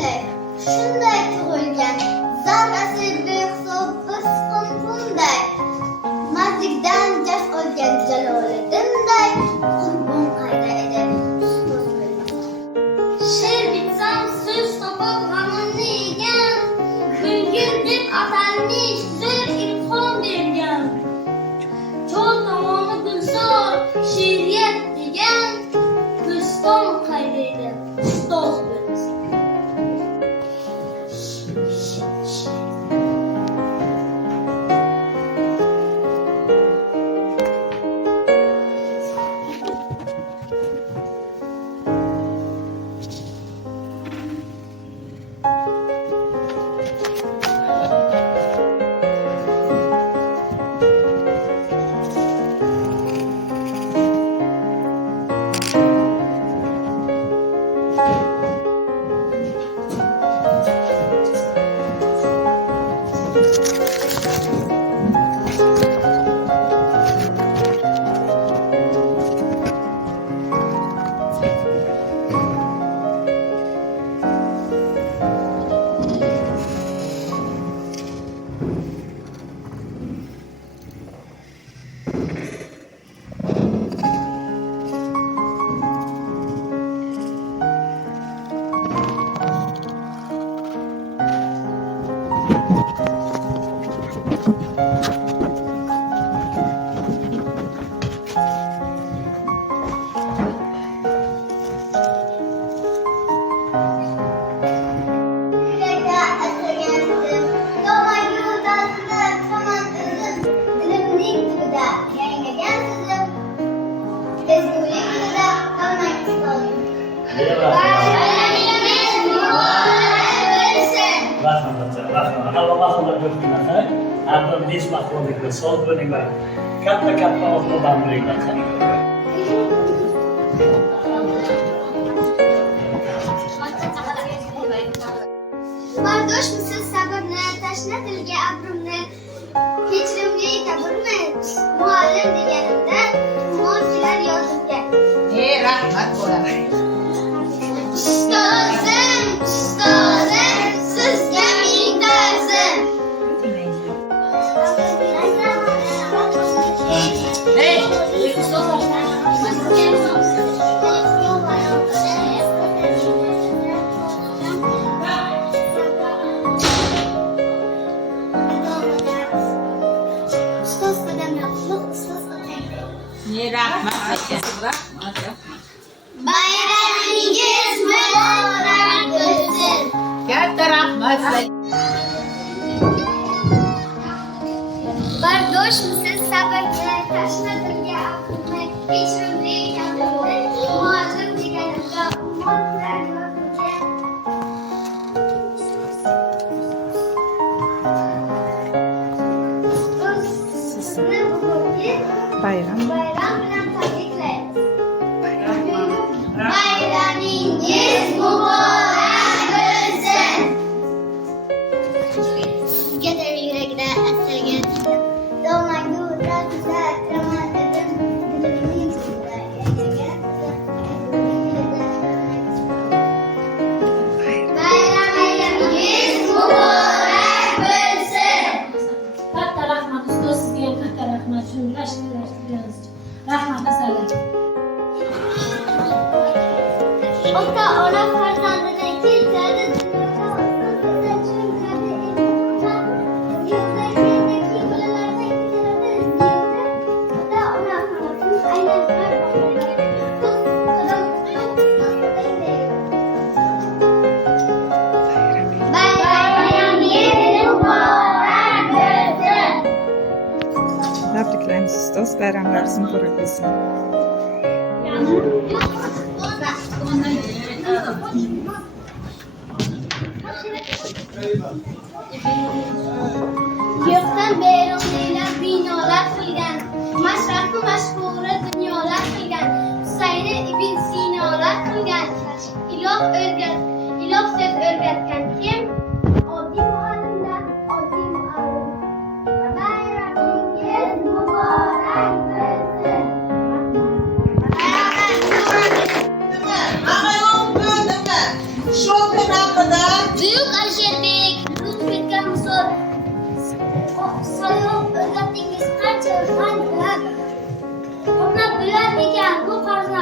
bunday, shunday tug'ilgan, zarrasi behisob bir siqim bunday. Mardlikdan jas olgan Jaloliddinday, qurbon qayda edi, ustoz bo'lmasa. She'r bitsam so'z topib g'amimni yegan, kulgil deb atalmish zo'r ilhom bergan. Cho'l tomoni gulzor, she'riyat degan, do'ston qayda edi, ustoz bo'lmasa. So'z bo'linglar. Katta oxirdan bo'linglar. Bardoshmisiz sabrni, tashna dilga abrimni, kechirimli tabrni, muallim deganimda umon kelar yodimga. Rahmat bo'laman. Ustozim, sizga ming ta'zim. Bayramingiz muborak bo'lsin. Katta rahmat. Bardoshmisiz sabrni, tashna dilga abrimni, kechirimli tabrni, muallim deganimda umon kelar yodimga. Sizni bugungi bayram bilan tabriklaymiz. Bayramingiz muborak bo'lsin. Sizga da yuragida astalgan domangu taqza tramadin dilimning suvida bayramingiz muborak bo'lsin. Katta rahmat ustoz, sizga katta rahmat. Shuni tashkillashtirganimiz uchun. Rahmat asarlar. Ota ona farzandidan keltiradi dunyoga, o'zida tushuntiradi ilm-fan. Yuzda yerdagi bolalardan keladi ziyda. Ota ona farzandini aylantirar boshlaydi. Ko'z qadam bayramingiz muborak bo'lsin. Tabriklaymiz ustoz, bayramlaringiz muborak bo'lsin. Yo'qdan beyronlilar binolar qilgan, mashrafi mashhuri dunyolar qilgan, Husayni ibn Sinolar qilgan, iloh so'z o'rgatgan kim? Oddiy muallimlar, oddiy muallim. Bayramingiz muborak bo'lsin. Ama yo'q, nima? Shu kun haqida Buyuk Alisherbek, lütfetgan misol. Sayyoh o'rgatdingiz qancha fan bilan. O'rnab bilarmikan bu qarzni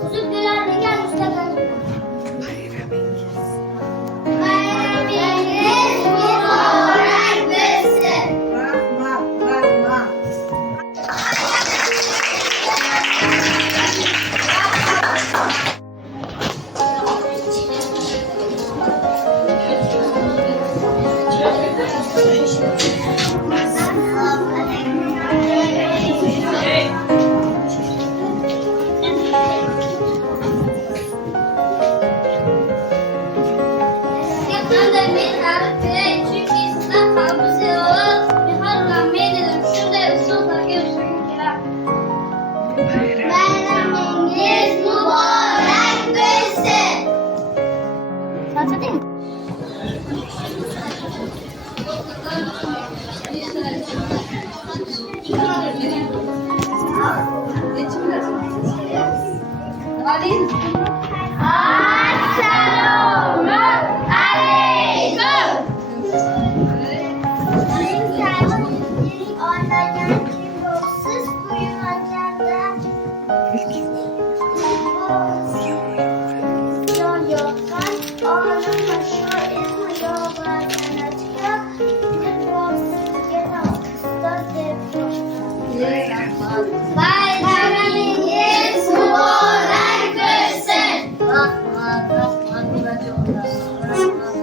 suzib bilarmikan ustalarimiz. Bayramingiz muborak bo'lsin. Rahmat, rahmat. Bayramingiz muborak bo'lsin. Assalomu alaykum. Onadan kim bo'lsiz quyularga jon yoqqan olim shoirmi yo san'atkor bayramingiz muborak bo'lsin. Rahmat, rahmat, burajo'nlar. Rahmat.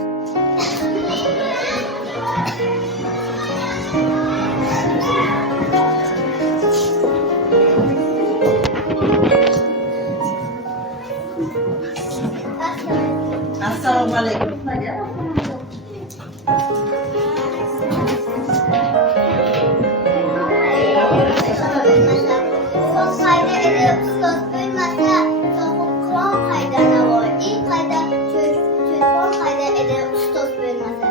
Assalomu alaykum. Qayda edi ustoz bo'lmasa, so'qqiron qayda navoiy qayda, cho'lpon qayda edi ustoz bo'lmasa.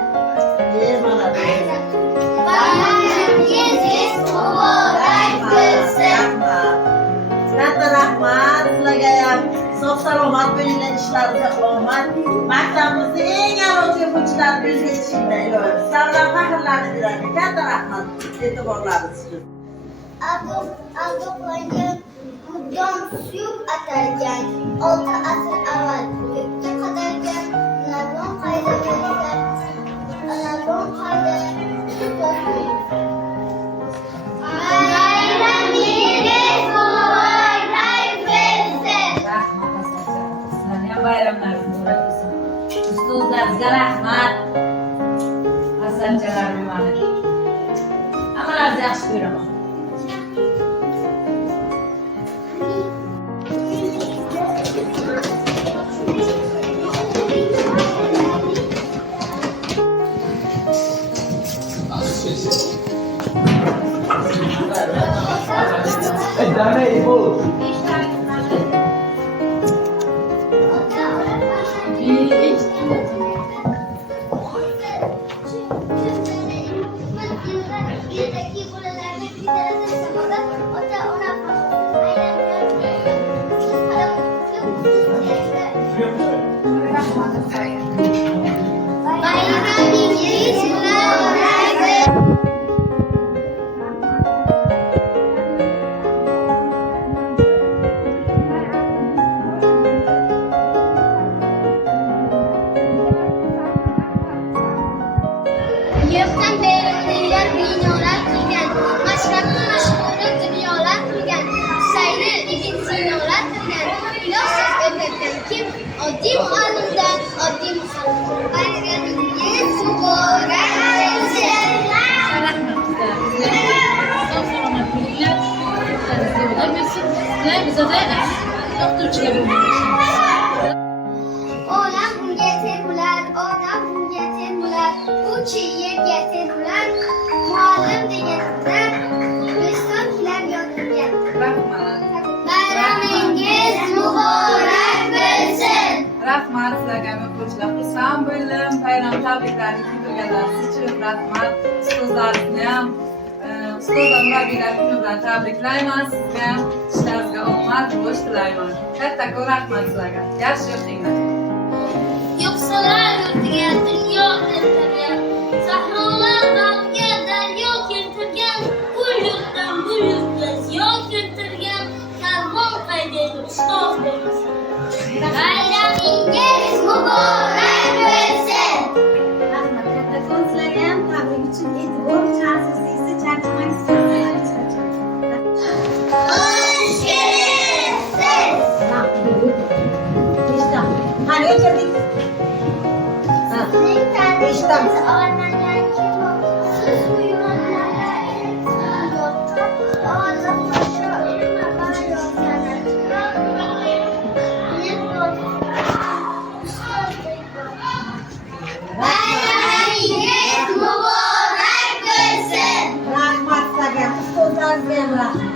Bayramingiz muborak bo'lsin. Katta rahmat sizlarga ham. Sog' salomat bo'linglar, ishlaringizga omad. Maktabimizda eng a'lochi o'quvchilarni yetishingda iloyim. Sizlar bilan faxrlanib yuradi. Katta rahmat e'tiborlaringiz uchun. Abduqo'yim mudom suyuq atalgan 6 asr avval ko'kka qadalgan navon qayda bo'lgan navon qayda bayramingiz muborak bo'lsin. Rahmat Asarjon. Sizlarning ham bayramlaringiz muborak bo'lsin. Ustozlaringizga rahmat. Asarjonlarim mani. Hammalaringizni yaxshi ko'raman. Dame ibu. Bayramingiz muborak bo'lsin. Yo'qdan berilgan binolar qilgan, mashraqni mashhuri dunyolar qilgan, Sayri ibn Sinolar qilgan, ilohsiz o'rgatgan kim? Oddiy muallimdan oddiy muallim. Bayramingiz muborak bo'lsin. Sog' salomat bo'linglar. Sizlarga bo'lsin. Sizlar bizada o'qituvchilar bo'lmoqchi. Onam bunga tegular, onam bunga tegular, uchi yerga tegular, muallim deganlar, O'zbekiston kelar yodimga. Rahmat. Bayramingiz muborak bo'lsin. Rahmat sizlarga o'quvchilar. Xursand bo'ldim. Bayram tabriklarini kuydirganlaringiz uchun rahmat. Ustozlaringizni ham ustozlar murabbiylar kuni bilan tabriklayman. Sizga ham ishlaringizga omad, rivoj tilayman. Kattakon rahmat sizlarga. Yaxshi o'qinglar. Yo'qsalar yurtiga Rahmat sizlarga, ustozlarimizga ham rahmat.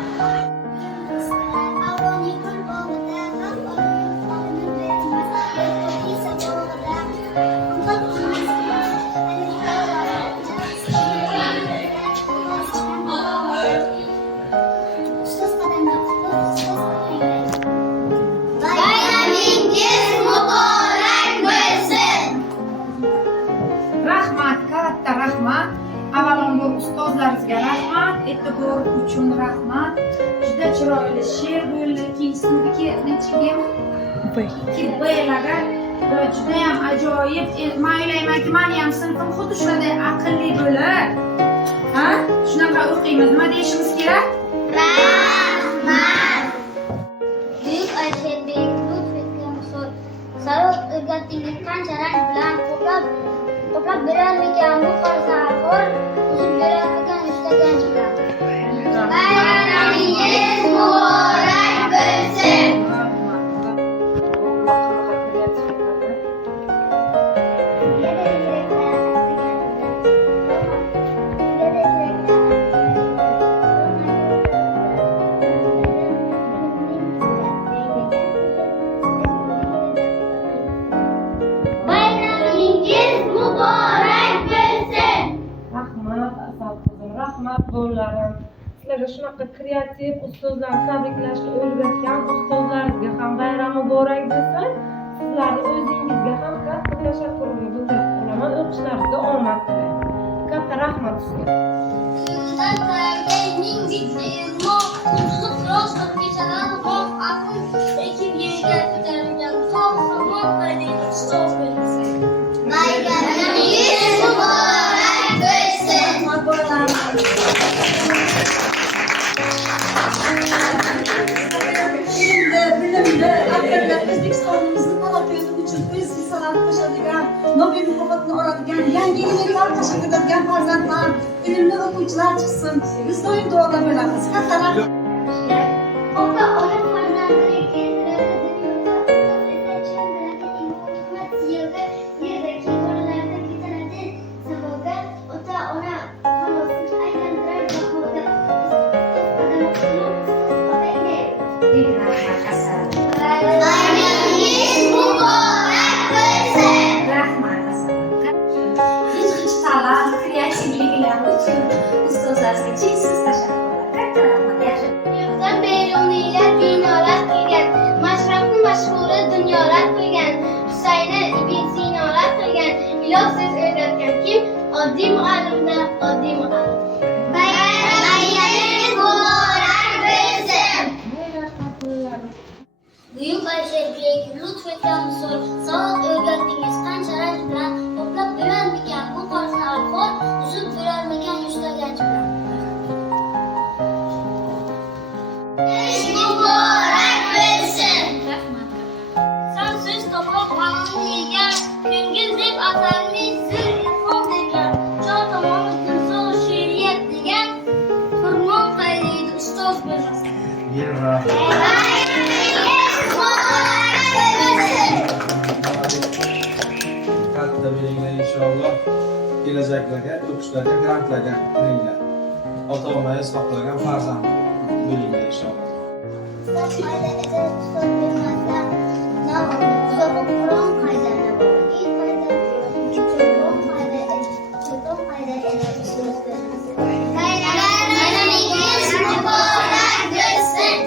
Bayramingiz muborak bo'lsin. Rahmat, katta rahmat. Avvalambor ustozlarimizga rahmat, e'tibor uchun rahmat. Juda chiroyli she'r bo'ldi. Sinfniki nechigami? Ikki B'larga juda ham ajoyib. Men o'ylaymanki, meni ham sinfim xuddi shunday aqlli bo'lib, ha? Shunaqa o'qiymiz. Nima deyishimiz kerak? Rahmat. Buyuk Aysherbek Lutfetgan so'z. Saroq o'rgatdingiz qancha rang bilan qoplab berarmikan bu farzandlar uzib berarmikan istagan bilan. Bayramingiz muborak bo'lsin. Bayramingiz muborak bo'lsin. Rahmat, asal qizim, rahmat bo'llarim. Sizlarga shunaqa kreativ ustozlarni tabriklashga o'rgatgan ustozlaringizga ham bayram muborak desin. Sizlarni o'zingizga ham katta tashakkurimni bildirib qolaman. O'qishlaringizga omad tilayman. Katta rahmat ustoz. Bayramingiz muborak bo'lsin. Rahmat bolalar. Bilimde, aqlda O'zbekistonimizning taraqqiyoti uchun o'z hissalarni qo'shadigan, Nobel mukofotini oladigan, yangi ilmlar tashkil etadigan farzandlar, ilmli o'quvchilar chiqsin. Biz doim duoda bo'lamiz. Katta rahmat. Ota ona farzandini keltiradi dunyoga, ota chin biladi hikmat siyog'i, yerdagi bolalarda ketaradi savoga, ota ona xalosin aylantirar bahoga. Bayramingiz muborak bo'lsin. Rahmat asal. Hech ta'lim, kreativliklari uchun ustozlarimizga cheksiz tashakkurlar. Katta rahmat. Yaxshi. Yurtdan beruniylar binolar qilgan, mashrabni mashhuri dunyolar qilgan, Husayni ibn Sinolar qilgan, iloh so'z o'rgatgan kim? Oddiy muallimda oddiy muallim. Bayramingiz muborak bo'lsin. Buyuk Aysherbek Lutfetgan so'z. Savoq o'rgatdingiz qancha rang bilan qoplab berarmikan bu qo'rqinchi alfor, uzib berarmikan yuztagan bilan. Muborak bo'lsin. Rahmat. Sensiz topoq g'amini yegan, ko'ngil deb atalni sir ilhom degan, jon tomoni gulzor she'riyat degan, furmon qaydaydi ustoz bo'lmasa. Bayramingiz muborak bo'lsin. Katta bo'linglar inshaalloh. Kelajaklarga, o'qishlarga, grantlarga kiringlar. Ota-onangiz xohlagan farzand bo'linglar inshaalloh. Ustoz qayda edi, ustoz bo'lmasa, so'qib Qur'on qayda navoiy qayda, cho'pon qayda edi, cho'pon qayda edi, ustoz bo'lmasa. Bayramingiz muborak bo'lsin.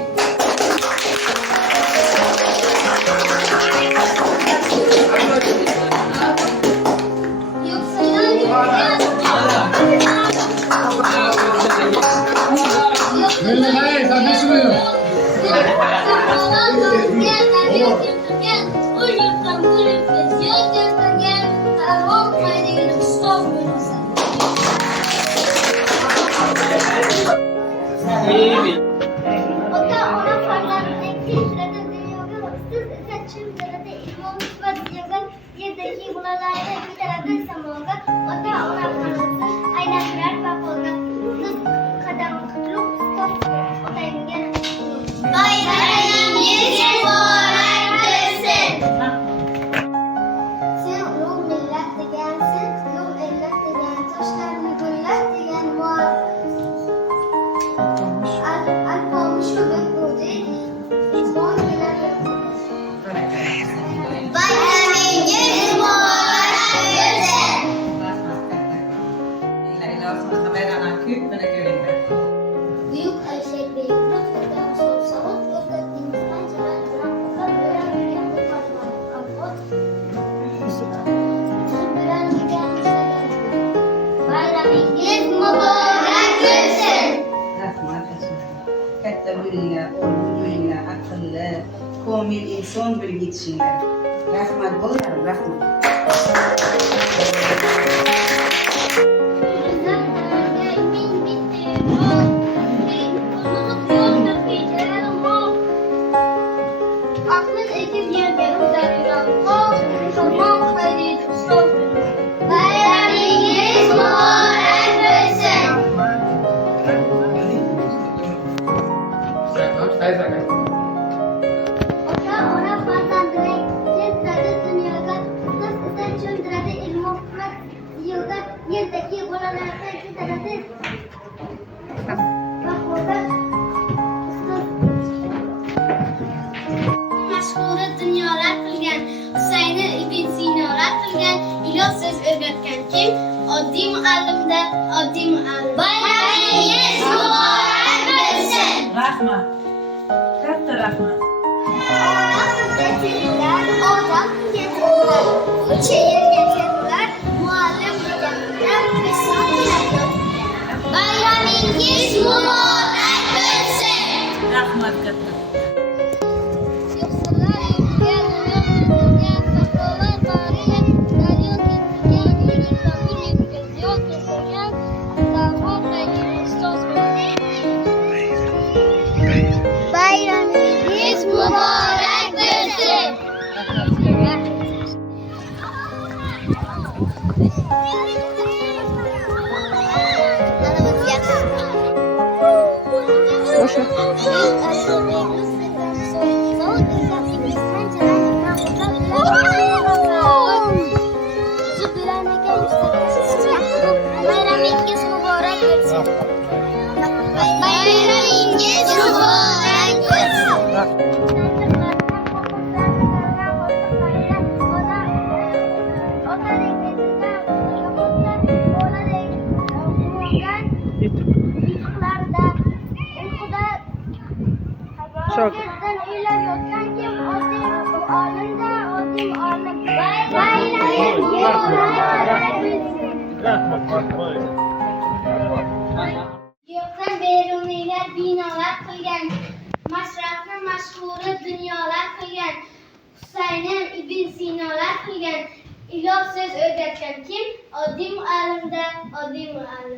Ota ona farzandini keltiradi dunyoga, siz esa chin dilida ilm va siyosat yerdagi bolalarni bitiradi yuqoridan samoga ota-onalarimizni aylantirar va qo'ldan qadam qutlug' otangga bayramingiz muborak bo'lsin. Sen ulug' millat degansen, qutlug' ellat degan, toshlarni gullab degan alpomish bo'ldi. Bayramingiz muborak bo'lsin. Buyuk Alisher Bey'in so'z o'rgatdingiz qanchalar bilan o'rgangan bayramingiz muborak bo'lsin. Rahmat. Katta bo'linglar, o'g'il bo'linglar, aqlli, komil inson bo'lib yetishinglar. Rahmat bo'linglar, rahmat. Bayramingiz muborak bo'lsin. Ota-ona farzandini keltiradi dunyoga, qiz esa cho'ndiradi ilmu hikmat yo'lda, yerdagi bolalarni ko'taradi. Mashhuri dunyolar qilgan, Husayni ibn Sinolar qilgan, iloh so'z o'rgatgan kim? Oddiy muallimda, oddiy muallim. Bayramingiz muborak bo'lsin. Rahmat. Katta rahmat. Odam keltirdilar, ucha yerga keldilar, muallim deganlar Islom keladi. Bayramingiz muborak bo'lsin. Rahmat katta. Bayramingiz muborak bo'lsin. Bayramingiz muborak bo'lsin. Bayramingiz muborak bo'lsin. Şokirdan o'ylab yotgan kim? Oddiy olimda, oddiy olim. Bayramingiz muborak bo'lsin. Yo'qdan beruniylar binolar qilgan, mashrafni mashhuri dunyolar qilgan, Husayni ibn Sinolar qilgan, iloh so'z o'rgatgan kim? Oddiy muallimda, oddiy muallim.